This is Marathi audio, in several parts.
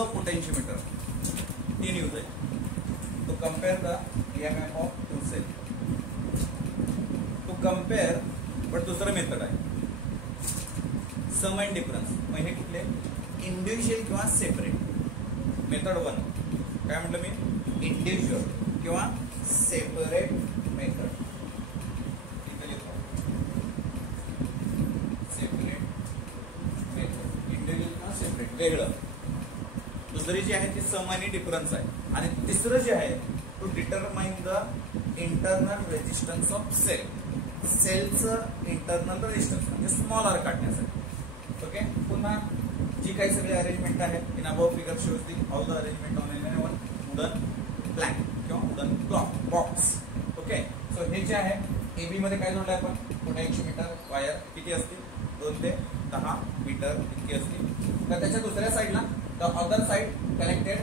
Of potentiometer. 3 यूज आहे. To compare the EMF of 2 cell. To compare but दुसरं मेथड आहे सम अँड डिफरन्स. मग हे कुठले इंडिव्हिज्युअल किंवा सेपरेट. मेथड 1 काय म्हटलं मी इंडिव्हिज्युअल किंवा separate method. Separate method individual किंवा सेपरेट वेगळं. दुसरी जी आहे ती सम आणि डिफरन्स आहे. आणि तिसरं जे आहे to determine the internal resistance of cell. सेलचं इंटरनल रेजिस्टन्स म्हणजे स्मॉल आर काढण्यासाठी. ओके. पुन्हा जी काही सगळी अरेंजमेंट आहे in above figure shows the all the arrangement on an wooden plank किंवा वुडन बॉक्स. ओके. सो हे जे आहे एबी मध्ये काय जोडलं आपण पोटेन्शियोमीटर वायर किती असतील 2 ते 10 मीटर इतकी असतील. तर त्याच्या दुसऱ्या साईडला the other side connected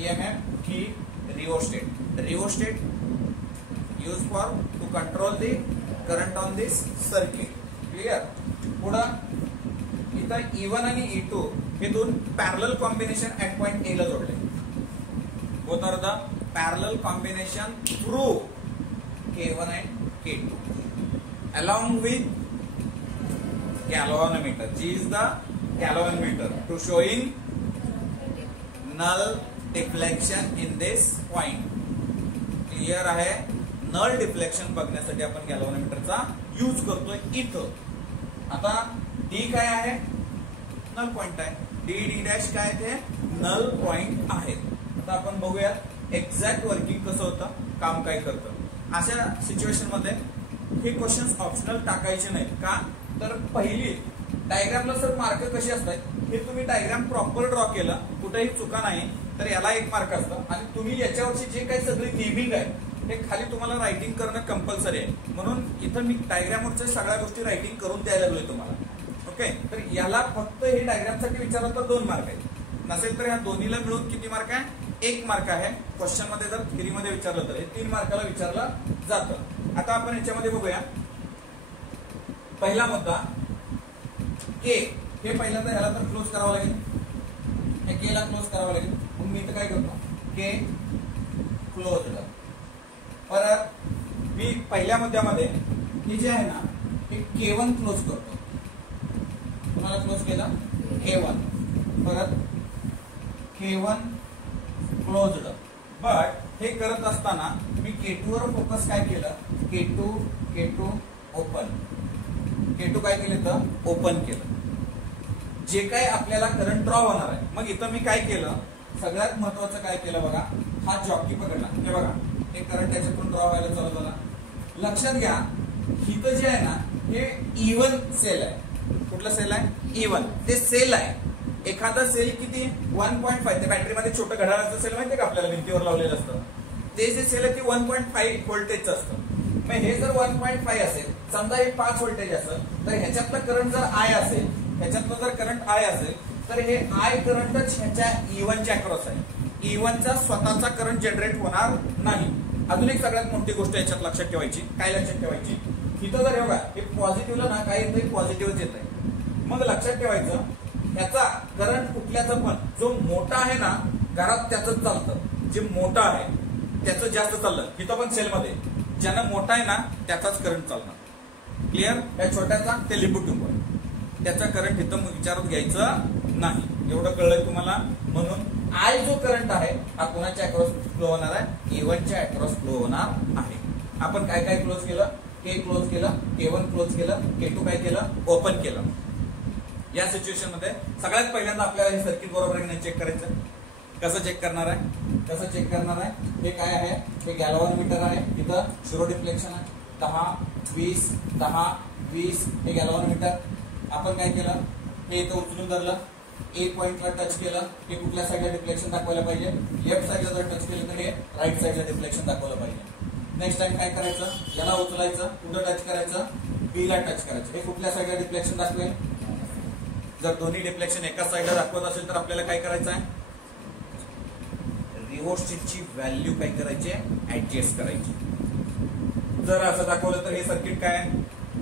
EMF ही rheostat. Rheostat use for to control the current on this circuit. Clear. पुढे इथं E1 आणि E2 हे दोन parallel combination at point A ला जोडले. Both are the parallel combination through K1 and K2 along with galvanometer. G is the galvanometer to showing null deflection in this point. Clear आहे. नल डिफ्लेक्शन बघण्यासाठी आपण गॅल्व्हनोमीटरचा यूज करतोय इथं. आता डी काय आहे नल पॉइंट आहे. डी डॅश काय ते नल पॉइंट आहे. आता आपण बघूया एक्झॅक्ट वर्किंग कसं होतं काम काय करतं. अशा सिच्युएशन मध्ये हे क्वेश्चन्स ऑप्शनल टाकायचे नाहीत. का तर पहिली डायग्रामला सर मार्क कसे असतात हे तुम्ही डायग्राम प्रॉपर ड्रॉ केलं कुठेही चुका नाही तर याला 1 मार्क असतं. आणि तुम्ही याच्यावरची जे काही सगळी नेमिंग आहे हे खाली तुम्हाला रायटिंग करणं कंपल्सरी आहे. म्हणून इथं मी डायग्रामवरच्या सगळ्या गोष्टी रायटिंग करून द्यायला लागलोय तुम्हाला. ओके. तर याला फक्त हे डायग्रामसाठी विचारलं तर 2 मार्क आहेत. नसेल तर ह्या दोन्हीला मिळून किती मार्क आहे 1 मार्क आहे. क्वेश्चन मध्ये जर थिअरीमध्ये विचारलं तर हे 3 मार्काला विचारलं जातं. आता आपण याच्यामध्ये बघूया पहिला मुद्दा के. हे पहिल्यांदा ह्याला तर क्लोज करावं लागेल. हे के ला क्लोज करावं लागेल. मग मी इथं काय करतो के क्लोज. परत मी पहिल्या मुद्द्यामध्ये हे जे आहे ना हे K1 क्लोज करतो. तुम्हाला क्लोज केला K1. परत K1 क्लोज्ड. बट हे करत असताना मी K2 वर फोकस काय केलं K2 ओपन. K2 काय केलं तर ओपन केलं. जे काय आपल्याला करंट ड्रॉ होणार आहे. मग इथं मी काय केलं सगळ्यात महत्वाचं काय केलं बघा हा जॉकी पकडला. हे बघा हे करंट त्याच्यातून ड्रॉ व्हायला चालू झाला. लक्षात घ्या इथं जे आहे ना हे E1 सेल आहे. कुठला सेल आहे E1 ते सेल आहे. एखादा सेल किती 1.5 ते बॅटरीमध्ये छोटं घड्याळाचं सेल माहितीये का आपल्याला भिंतीवर लावलेलं असतं ते जे सेल आहे ते 1.5 व्होल्टेजचं असतं. मग हे जर 1.5 असेल समजा हे 5 व्होल्टेज असेल तर ह्याच्यातलं करंट जर I असेल ह्याच्यातलं जर करंट I असेल तर हे I करंटच ह्याच्या E1 च्या अक्रॉस आहे. E1 चा स्वतःचा करंट जनरेट होणार नाही. अजून एक सगळ्यात मोठी गोष्ट याच्यात लक्षात ठेवायची. काय लक्षात ठेवायची इथं जर बघा हे पॉझिटिव्हला ना काय येतंय पॉझिटिव्हच येत आहे. मग लक्षात ठेवायचं ह्याचा करंट कुठल्याचा पण जो मोठा आहे ना घरात त्याच चालतं. जे मोठा आहे त्याचं जास्त चाललं. इथं पण सेलमध्ये ज्यानं मोठा आहे ना त्याचाच करंट चालणार. क्लिअर. या छोट्याचा ते लिंबू टिंबू आहे त्याचा करंट इथं विचारात घ्यायचं नाही. एवढं कळलंय तुम्हाला. म्हणून I जो करंट आहे हा कोणाच्या अक्रॉस फ्लो होणार आहे E1 च्या अक्रॉस फ्लो होणार आहे. आपण काय काय क्लोज केलं K क्लोज केलं K1 क्लोज केलं K2 काय केलं ओपन केलं. या सिच्युएशन मध्ये सगळ्यात पहिल्यांदा आपल्याला हे सर्किट बरोबर आहे की नाही चेक करायचं. कसं चेक करणार आहे हे काय आहे हे गॅल्व्हनोमीटर आहे. इथं झिरो डिफ्लेक्शन आहे 10 20 10 20 हे गॅल्व्हनोमीटर. आपण काय केलं हे इथं उचलून धरलं A पॉइंटला टच केलं की कुठल्या साईडला डिफ्लेक्शन दाखवायला पाहिजे. लेफ्ट साईडला जर टच केलं तर हे राईट साईडला डिफ्लेक्शन दाखवलं पाहिजे. नेक्स्ट टाइम काय करायचं याला उचलायचं कुठं टच करायचं B ला टच करायचं. हे कुठल्या साईडला डिफ्लेक्शन दाखवेल. जर दोन्ही डिफ्लेक्शन एकाच साईडला दाखवत असेल तर आपल्याला काय करायचं आहे रिओस्टेटची व्हॅल्यू काय करायची ऍडजस्ट करायची. जर असं दाखवलं तर हे सर्किट काय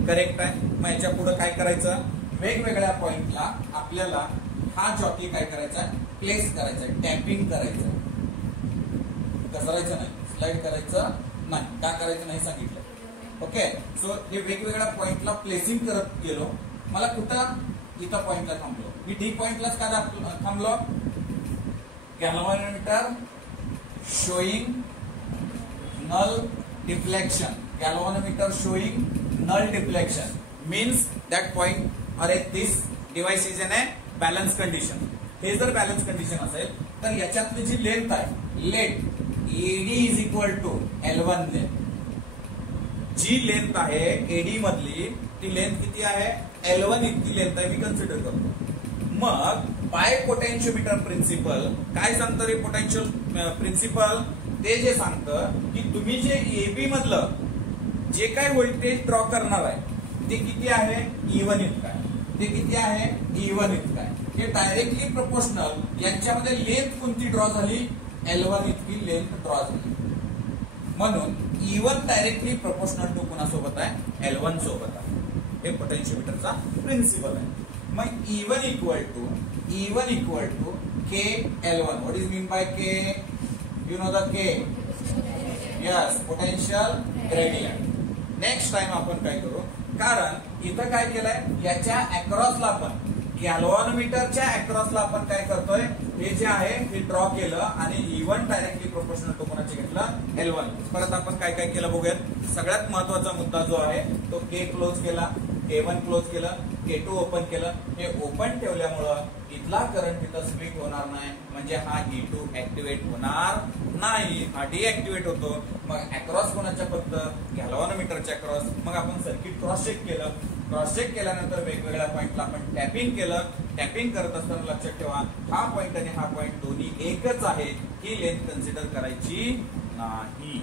करेक्ट आहे. मग याच्या पुढे काय करायचं वेगवेगळ्या पॉइंटला आपल्याला हा जॉकी काय करायचा, प्लेस करायचा, टॅपिंग करायचं, घसरायचं नाही, स्लाइड करायचं नाही. का करायचं नाही सांगितलं. ओके. सो हे वेगवेगळ्या पॉइंटला प्लेसिंग करत गेलो. मला कुठं इथं पॉइंटला थांबलो, मी डी पॉइंटलाच का थांबलो, गॅल्व्हॅनोमीटर showing null deflection, galvanometer showing null deflection means that point or this device is in a balance condition. हे जर बॅलन्स कंडिशन असेल तर याच्यातली जी लेंथ आहे, let AD is equal to L1 length. जी लेंथ आहे एडी मधली ती लेंथ किती आहे, L1 इतकी लेंथ आहे मी कन्सिडर करतो. मग बाय पोटेन्शियोमीटर प्रिन्सिपल काय सांगतं रे, पोटेन्शियल प्रिन्सिपल ते जे सांगतं की तुम्ही जे एबी मधलं जे काय व्होल्टेज ड्रॉ करणार आहे ते किती आहे, E1 इतका आहे. ते किती आहे, E1 इतका आहे. हे डायरेक्टली प्रोपोर्शनल, यांच्यामध्ये लेंथ कोणती ड्रॉ झाली, L1 इतकी लेंथ ड्रॉ झाली. म्हणून E1 डायरेक्टली प्रोपोर्शनल टू कोणासोबत आहे, L1 सोबत आहे. हे पोटेन्शियोमीटरचा प्रिन्सिपल आहे. मग E1 equal to K L1. What is mean by K? You know the K? Yes, potential gradient. Next time आपण काय करू, कारण इथं काय केलंय, याच्या अक्रॉसला आपण गॅल्व्हॅनोमीटरच्या अक्रॉसला आपण काय करतोय, हे जे आहे हे ड्रॉ केलं आणि E1 डायरेक्टली प्रोपोर्शनल टू कोणाचे घेतलं, L1. परत आपण काय काय केलं बघूयात. सगळ्यात महत्वाचा मुद्दा जो आहे तो K क्लोज केला, K1 क्लोज केलं, K2 ओपन केलं. हे ओपन ठेवल्यामुळं इथला करंट इथं स्प्लिट होणार नाही, म्हणजे हा E2 ऍक्टिव्हेट होणार नाही, हा डिऍक्टिव्हेट होतो. मग अक्रॉस कोणाच्या, फक्त गॅल्व्हॅनोमीटरच्या अक्रॉस. मग आपण सर्किट क्रॉस चेक केलं, क्रॉस चेक केल्यानंतर वेगवेगळ्या पॉइंटला आपण टॅपिंग केलं. टॅपिंग करत असताना लक्षात ठेवा, हा पॉइंट आणि हा पॉइंट दोन्ही एकच आहे, ही लेंथ कन्सिडर करायची नाही.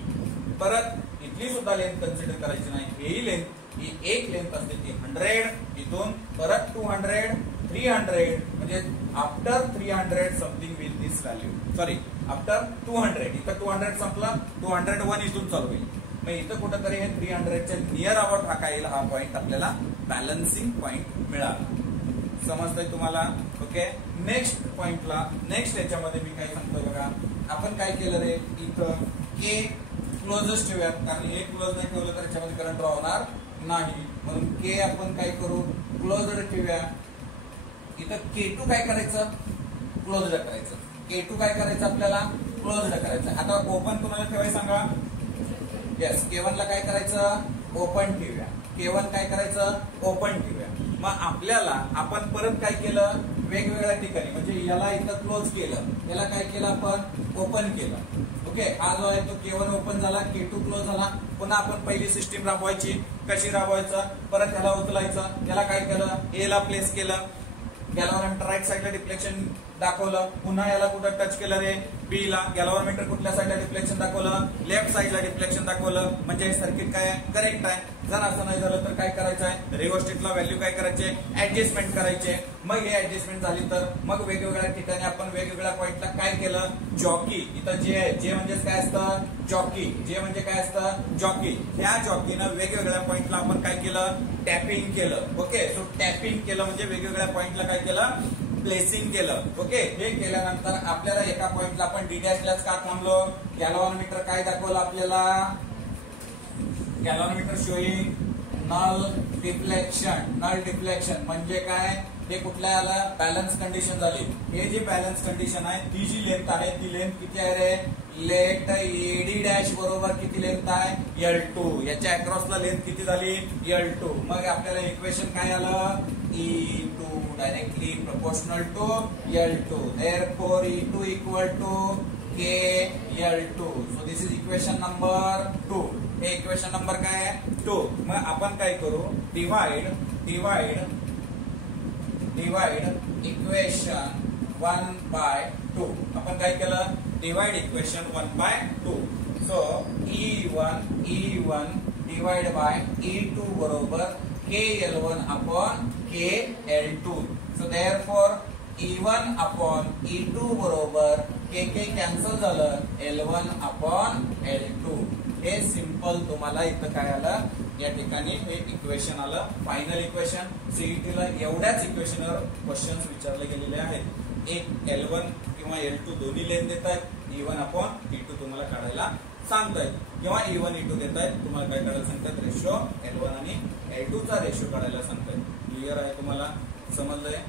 परत इथली सुद्धा लेंथ कन्सिडर करायची नाही. ही लेंथ, ही एक लेंथ असते ती 100, इथून परत 200, 300, म्हणजे after 300 something will this value, sorry after 200. इथं 200 संपला, 201 इथून चालू होईल. मग इथं कुठंतरी हे 300च्या नियर अबाउट हा येईल, हा पॉइंट आपल्याला बॅलन्सिंग पॉइंट मिळाला. समजतंय तुम्हाला? ओके. नेक्स्ट पॉइंटला, नेक्स्ट याच्यामध्ये मी काय सांगतो बघा, आपण काय केलं रे, इथं K क्लोजच ठेवूयात, कारण हे क्लोज नाही ठेवलं तर याच्यामध्ये करंट ड्रॉ होणार नाही. म्हणून K आपण काय करू, क्लोजड ठेवूया. इथं K2 काय करायचं, क्लोजड करायचं. K2 काय करायचं आपल्याला, क्लोजड करायचं. आता ओपन कुणाला ठेवायचं सांगा, येस, K1 ला काय करायचं, ओपन ठेवूया. K1 काय करायचं, ओपन ठेवूया. मग आपल्याला आपण परत काय केलं, वेगवेगळ्या ठिकाणी, म्हणजे याला इथं क्लोज केलं, याला काय केलं आपण, ओपन केलं. ओके. हा जो आहे तो K1 ओपन झाला, K2 क्लोज झाला. पुन्हा आपण पहिली सिस्टीम राबवायची. कशी राबवायचं, परत ह्याला उचलायचं, याला काय केलं, A ला प्लेस केलं, गॅल्व्हॅनोमीटर राईट साईडला डिफ्लेक्शन दाखवलं. पुन्हा याला कुठं टच केलं रे, B ला. गॅल्व्हॅनोमीटर कुठल्या साईडला डिफ्लेक्शन दाखवलं, लेफ्ट साईडला डिफ्लेक्शन दाखवलं. म्हणजे सर्किट काय करेक्ट आहे. जर असं नाही झालं तर काय करायचं आहे, रिव्हर्स्टिटला व्हॅल्यू काय करायचे, ऍडजस्टमेंट करायचे. मग हे ऍडजस्टमेंट झाली तर मग वेगवेगळ्या ठिकाणी आपण वेगवेगळ्या पॉइंटला काय केलं, जॉकी. इथं जे म्हणजे काय असतं, जॉकी. जे म्हणजे काय असतं, जॉकी. ह्या जॉकीनं वेगवेगळ्या पॉइंटला आपण काय केलं, टॅपिंग केलं. ओके. सो टॅपिंग केलं म्हणजे वेगवेगळ्या पॉइंटला काय केलं, प्लेसिंग केलं. ओके. हे केल्यानंतर आपल्याला एका पॉइंटला आपण D-लाच का थांबलो, गॅल्व्हॅनोमीटर काय दाखवलं आपल्याला, galvanometer showing null deflection. Null deflection म्हणजे काय, हे कुठल्या आला, बॅलन्स कंडिशन झाली. हे जी बॅलन्स कंडिशन आहे, ती जी लेंथ आहे, ती लेंथ किती आहे रे, लेट एडी डॅश बरोबर किती लेंथ आहे, L2. याच्या अक्रॉसला लेंथ किती झाली, L2. मग आपल्याला इक्वेशन काय आलं, E2 directly proportional to L2. Therefore E2 equal to K L2. So this is equation number 2. हे इक्वेशन नंबर काय आहे, 2. मग आपण काय करू, डिवाइड इक्वेशन 1/2. आपण काय केलं, divide equation 1/2. So E1 divide by E2 बरोबर KL1 upon KL2. So therefore E1 upon E2 बरोबर K कॅन्सल झालं, L1 अपॉन L2. हे सिंपल तुम्हाला इथं काय आलं, या ठिकाणी हे इक्वेशन आलं, फायनल इक्वेशन. सीईटीला एवढ्याच इक्वेशनवर क्वेश्चन्स विचारले गेलेले आहेत. एक L1 किंवा L2 दोन्ही लेन देत आहेत, E1 अपॉन E2 तुम्हाला काढायला सांगतायत, किंवा E1 E2 देत आहेत, तुम्हाला काय काढायला सांगतात, रेशो L1 आणि L2 चा रेशो काढायला सांगतायत. क्लिअर आहे, तुम्हाला समजलंय.